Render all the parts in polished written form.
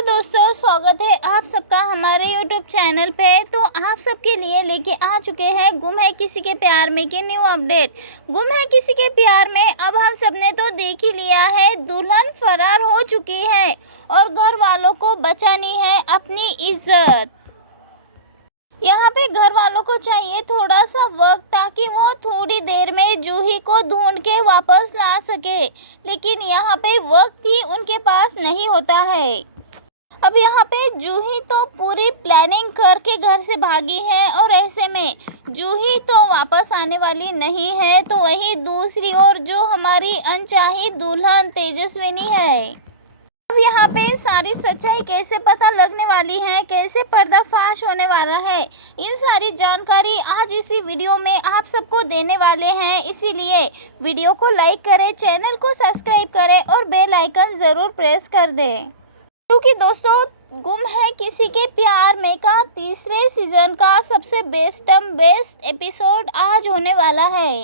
Hello दोस्तों, स्वागत है आप सबका हमारे यूट्यूब चैनल पे। तो आप सबके लिए लेके आ चुके हैं गुम है किसी के प्यार में की न्यू अपडेट। गुम है किसी के प्यार में अब हम सबने तो देख ही लिया है, दुल्हन फरार हो चुकी है और घर वालों को बचानी है अपनी इज्जत। यहाँ पे घर वालों को चाहिए थोड़ा सा वक्त ताकि वो थोड़ी देर में जूही को ढूंढ के वापस ला सके, लेकिन यहाँ पे वक्त ही उनके पास नहीं होता है। अब यहाँ पे जूही तो पूरी प्लानिंग करके घर से भागी है और ऐसे में जूही तो वापस आने वाली नहीं है। तो वही दूसरी ओर जो हमारी अनचाही दुल्हन तेजस्विनी है, अब यहाँ पे सारी सच्चाई कैसे पता लगने वाली है, कैसे पर्दाफाश होने वाला है, इन सारी जानकारी आज इसी वीडियो में आप सबको देने वाले हैं। इसीलिए वीडियो को लाइक करें, चैनल को सब्सक्राइब करें और बेल आइकन ज़रूर प्रेस कर दें, क्योंकि दोस्तों गुम है किसी के प्यार में का तीसरे सीजन का सबसे बेस्ट एपिसोड आज होने वाला है।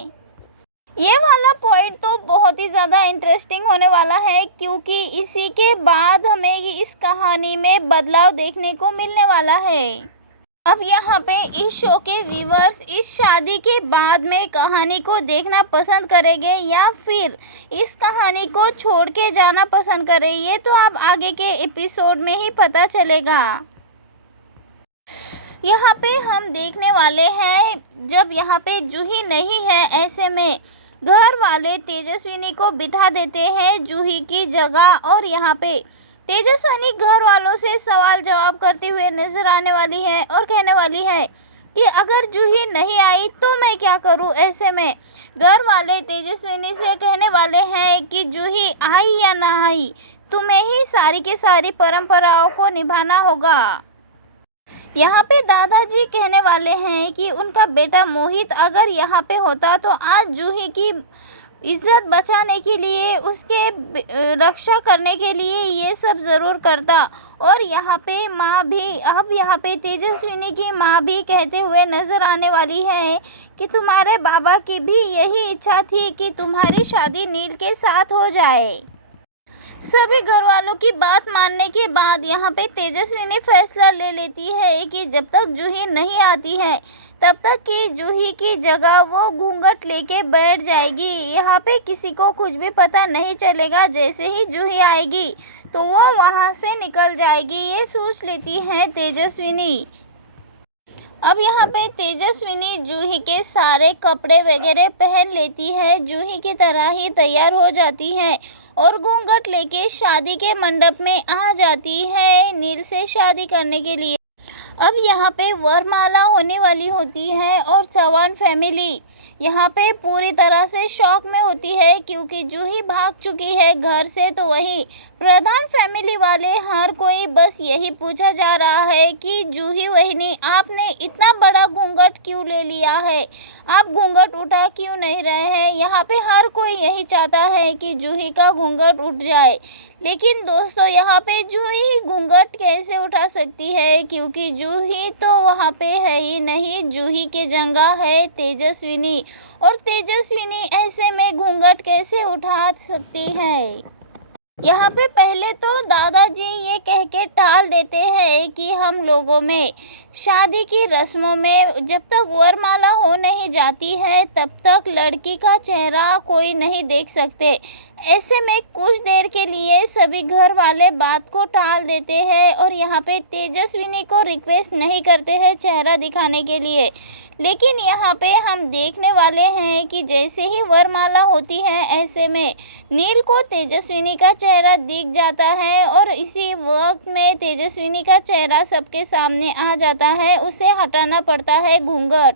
ये वाला पॉइंट तो बहुत ही ज़्यादा इंटरेस्टिंग होने वाला है, क्योंकि इसी के बाद हमें इस कहानी में बदलाव देखने को मिलने वाला है। अब यहाँ पे इस शो के व्यूवर्स इस शादी के बाद में कहानी को देखना पसंद करेंगे या फिर इस कहानी को छोड़ के जाना पसंद करें, ये तो आप आगे के एपिसोड में ही पता चलेगा। यहाँ पे हम देखने वाले हैं, जब यहाँ पे जूही नहीं है ऐसे में घर वाले तेजस्विनी को बिठा देते हैं जूही की जगह, और यहाँ पे तेजस्विनी घर वालों से सवाल जवाब करते हुए नजर आने वाली है और कहने वाली है कि अगर जूही नहीं आई तो मैं क्या करूं। ऐसे में घर वाले तेजस्विनी से कहने वाले हैं कि जूही आई या ना आई, तुम्हें ही सारी की सारी परंपराओं को निभाना होगा। यहाँ पे दादाजी कहने वाले हैं कि उनका बेटा मोहित अगर यहाँ पे होता तो आज जूही की इज्जत बचाने के लिए, उसके रक्षा करने के लिए ये सब ज़रूर करता। और यहाँ पे माँ भी, अब यहाँ पे तेजस्विनी की माँ भी कहते हुए नज़र आने वाली है कि तुम्हारे बाबा की भी यही इच्छा थी कि तुम्हारी शादी नील के साथ हो जाए। सभी घर वालों की बात मानने के बाद यहाँ पे तेजस्विनी फैसला ले लेती है कि जब तक जूही नहीं आती है तब तक कि जूही की जगह वो घूंघट लेके बैठ जाएगी। यहाँ पे किसी को कुछ भी पता नहीं चलेगा, जैसे ही जूही आएगी तो वो वहाँ से निकल जाएगी, ये सोच लेती है तेजस्विनी। अब यहाँ पे तेजस्विनी जूही के सारे कपड़े वगैरह पहन लेती है, जूही की तरह ही तैयार हो जाती है और घूंघट लेके शादी के मंडप में आ जाती है नील से शादी करने के लिए। अब यहाँ पे वरमाला होने वाली होती है और चौहान फैमिली यहाँ पे पूरी तरह से शॉक में होती है, क्योंकि जूही भाग चुकी है घर से। तो वही प्रधान फैमिली वाले हर कोई बस यही पूछा जा रहा है कि जूही वहिनी आपने इतना बड़ा घूंघट क्यों ले लिया है, आप घूंघट उठा क्यों नहीं रहे हैं। यहाँ पे हर कोई यही चाहता है कि जूही का घूंघट उठ जाए, लेकिन दोस्तों यहाँ पे जूही घूंघट कैसे उठा सकती है, क्योंकि जूही तो वहाँ पे है ही नहीं। जूही के जगह है तेजस्विनी, और तेजस्विनी ऐसे में घूंघट कैसे उठा सकती है। यहाँ पे पहले तो दादाजी ये कह के टाल देते हैं कि हम लोगों में शादी की रस्मों में जब तक वरमाला हो नहीं जाती है तब तक लड़की का चेहरा कोई नहीं देख सकते। ऐसे में कुछ देर के लिए सभी घर वाले बात को टाल देते हैं और यहाँ पे तेजस्विनी को रिक्वेस्ट नहीं करते हैं चेहरा दिखाने के लिए। लेकिन यहाँ पे हम देखने वाले हैं कि जैसे ही वरमाला होती है ऐसे में नील को तेजस्विनी का चेहरा दिख जाता है और इसी वक्त में तेजस्विनी का चेहरा सबके सामने आ जाता है, उसे हटाना पड़ता है घूंघट।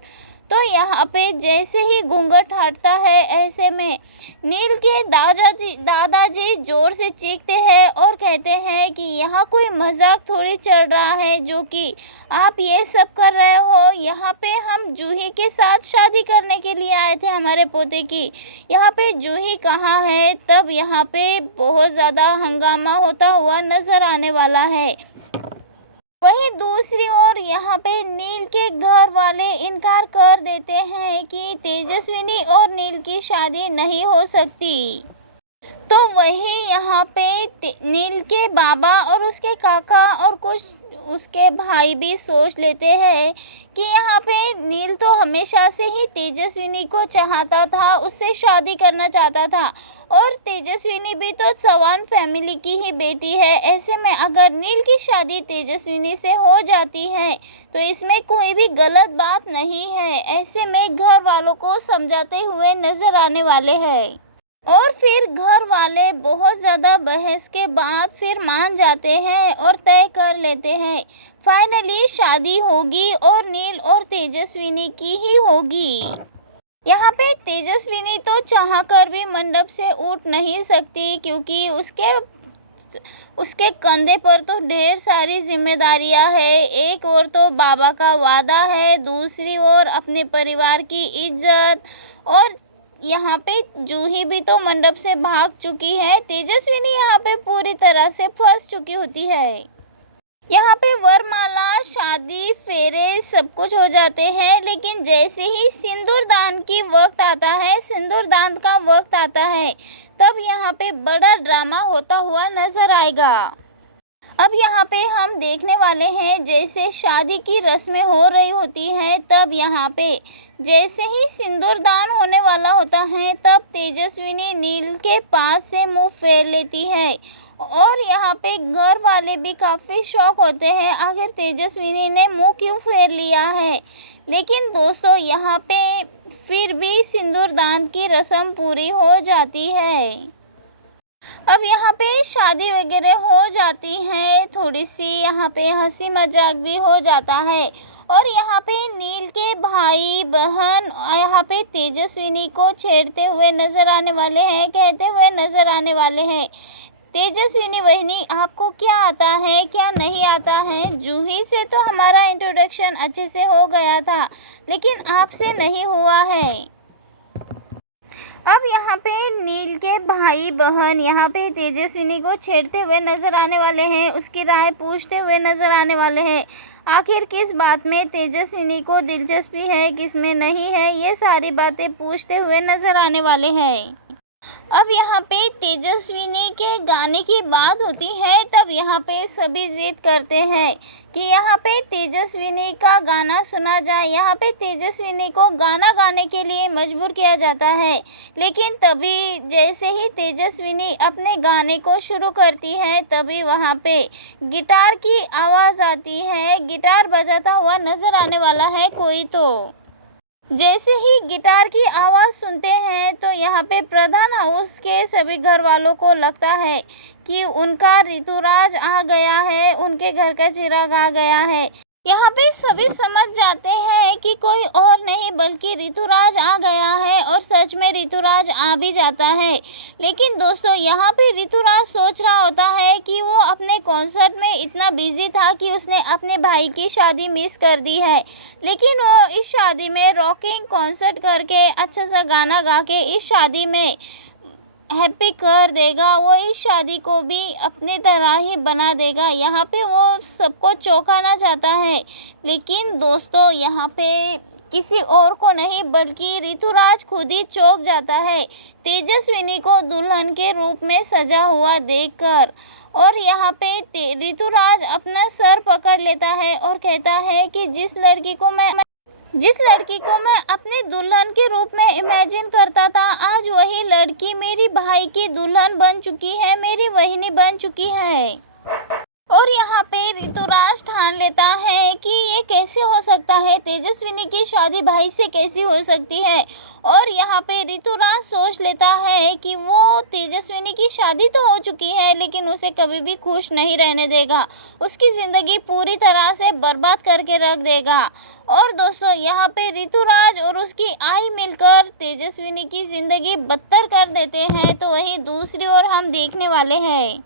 तो यहाँ पे जैसे ही घूंघट हटता है ऐसे में नील के दादाजी जोर से चीखते हैं और कहते हैं कि यहाँ कोई मजाक थोड़ी चल रहा है जो कि आप ये सब कर रहे हो। यहाँ पे हम जूही के साथ शादी करने के लिए आए थे हमारे पोते की, यहाँ पे जूही कहाँ है। तब यहाँ पे बहुत ज़्यादा हंगामा होता हुआ नजर आने वाला है। वहीं दूसरी ओर यहाँ पे नील के घर वाले इनकार कर देते हैं कि तेजस्विनी और नील की शादी नहीं हो सकती। तो वही यहाँ पे नील के बाबा और उसके काका उसके भाई भी सोच लेते हैं कि यहाँ पे नील तो हमेशा से ही तेजस्विनी को चाहता था, उससे शादी करना चाहता था और तेजस्विनी भी तो चौहान फैमिली की ही बेटी है। ऐसे में अगर नील की शादी तेजस्विनी से हो जाती है तो इसमें कोई भी गलत बात नहीं है। ऐसे में घर वालों को समझाते हुए नजर आने वाले हैं और फिर घर वाले बहुत ज़्यादा बहस के बाद फिर मान जाते हैं और तय कर लेते हैं। फाइनली शादी होगी और नील और तेजस्विनी की ही होगी। यहाँ पे तेजस्विनी तो चाहकर भी मंडप से उठ नहीं सकती क्योंकि उसके कंधे पर तो ढेर सारी जिम्मेदारियां है। एक ओर तो बाबा का वादा है, दूसरी ओर अपने परिवार की इज्जत, और यहाँ पे जूही भी तो मंडप से भाग चुकी है। तेजस्विनी यहाँ पे पूरी तरह से फंस चुकी होती है। यहाँ पे वरमाला, शादी, फेरे सब कुछ हो जाते हैं, लेकिन जैसे ही सिंदूरदान का वक्त आता है तब यहाँ पे बड़ा ड्रामा होता हुआ नजर आएगा। अब यहाँ पे हम देखने वाले हैं जैसे शादी की रस्में हो रही होती हैं, तब यहाँ पे जैसे ही सिंदूरदान होने वाला होता है तब तेजस्विनी नील के पास से मुंह फेर लेती है और यहाँ पे घर वाले भी काफ़ी शॉक होते हैं, आखिर तेजस्विनी ने मुंह क्यों फेर लिया है। लेकिन दोस्तों यहाँ पे फिर भी सिंदूरदान की रस्म पूरी हो जाती है। अब यहाँ पे शादी वगैरह हो जाती है, थोड़ी सी यहाँ पे हंसी मजाक भी हो जाता है और यहाँ पे नील के भाई बहन यहाँ पे तेजस्विनी को छेड़ते हुए नजर आने वाले हैं, कहते हुए नजर आने वाले हैं, तेजस्विनी बहनी आपको क्या आता है क्या नहीं आता है। जूही से तो हमारा इंट्रोडक्शन अच्छे से हो गया था लेकिन आपसे नहीं हुआ है। अब यहाँ पे नील के भाई बहन यहाँ पे तेजस्विनी को छेड़ते हुए नजर आने वाले हैं, उसकी राय पूछते हुए नजर आने वाले हैं। आखिर किस बात में तेजस्विनी को दिलचस्पी है, किस में नहीं है, ये सारी बातें पूछते हुए नजर आने वाले हैं। अब यहाँ पे तेजस्विनी के गाने की बात होती है, तब यहाँ पे सभी जिद करते हैं कि यहाँ पे तेजस्विनी का गाना सुना जाए। यहाँ पे तेजस्विनी को गाना गाने के लिए मजबूर किया जाता है, लेकिन तभी जैसे ही तेजस्विनी अपने गाने को शुरू करती है तभी वहाँ पे गिटार की आवाज़ आती है। गिटार बजाता हुआ नजर आने वाला है कोई। तो जैसे ही गिटार की आवाज़ सुनते हैं तो यहाँ पे प्रधान हाउस के सभी घर वालों को लगता है कि उनका ऋतुराज आ गया है, उनके घर का चिराग आ गया है। यहाँ पे सभी समझ जाते हैं कि कोई और नहीं बल्कि ऋतुराज आ गया है और सच में ऋतुराज आ भी जाता है। लेकिन दोस्तों यहाँ पे ऋतुराज सोच रहा होता है कि वो अपने कॉन्सर्ट में इतना बिजी था कि उसने अपने भाई की शादी मिस कर दी है, लेकिन वो इस शादी में रॉकिंग कॉन्सर्ट करके अच्छा सा गाना गा के इस शादी में हैप्पी कर देगा। वो इस शादी को भी अपनी तरह ही बना देगा। यहाँ पे वो सबको चौंकाना चाहता है, लेकिन दोस्तों यहाँ पे किसी और को नहीं बल्कि ऋतुराज खुद ही चौंक जाता है तेजस्विनी को दुल्हन के रूप में सजा हुआ देखकर। और यहाँ पे ऋतुराज अपना सर पकड़ लेता है और कहता है कि जिस लड़की को मैं अपने दुल्हन के रूप में इमेजिन करता था, आज वही लड़की मेरी भाई की दुल्हन बन चुकी है, मेरी वहिनी बन चुकी है। और यहाँ पे ऋतुराज ठान लेता है कि ये कैसे हो सकता है, तेजस्विनी की शादी भाई से कैसी हो सकती है। और यहाँ पे ऋतुराज सोच लेता है कि वो तेजस्विनी की शादी तो हो चुकी है लेकिन उसे कभी भी खुश नहीं रहने देगा, उसकी ज़िंदगी पूरी तरह से बर्बाद करके रख देगा। और दोस्तों यहाँ पे ऋतुराज और उसकी आई मिलकर तेजस्विनी की ज़िंदगी बदतर कर देते हैं। तो वहीं दूसरी ओर हम देखने वाले हैं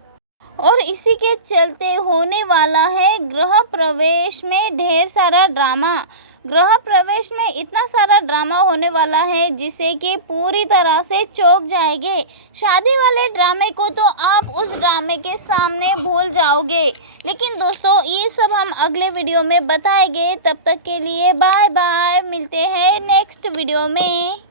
और इसी के चलते होने वाला है गृह प्रवेश में ढेर सारा ड्रामा। गृह प्रवेश में इतना सारा ड्रामा होने वाला है जिसे कि पूरी तरह से चौंक जाएंगे। शादी वाले ड्रामे को तो आप उस ड्रामे के सामने भूल जाओगे, लेकिन दोस्तों ये सब हम अगले वीडियो में बताएंगे। तब तक के लिए बाय बाय, मिलते हैं नेक्स्ट वीडियो में।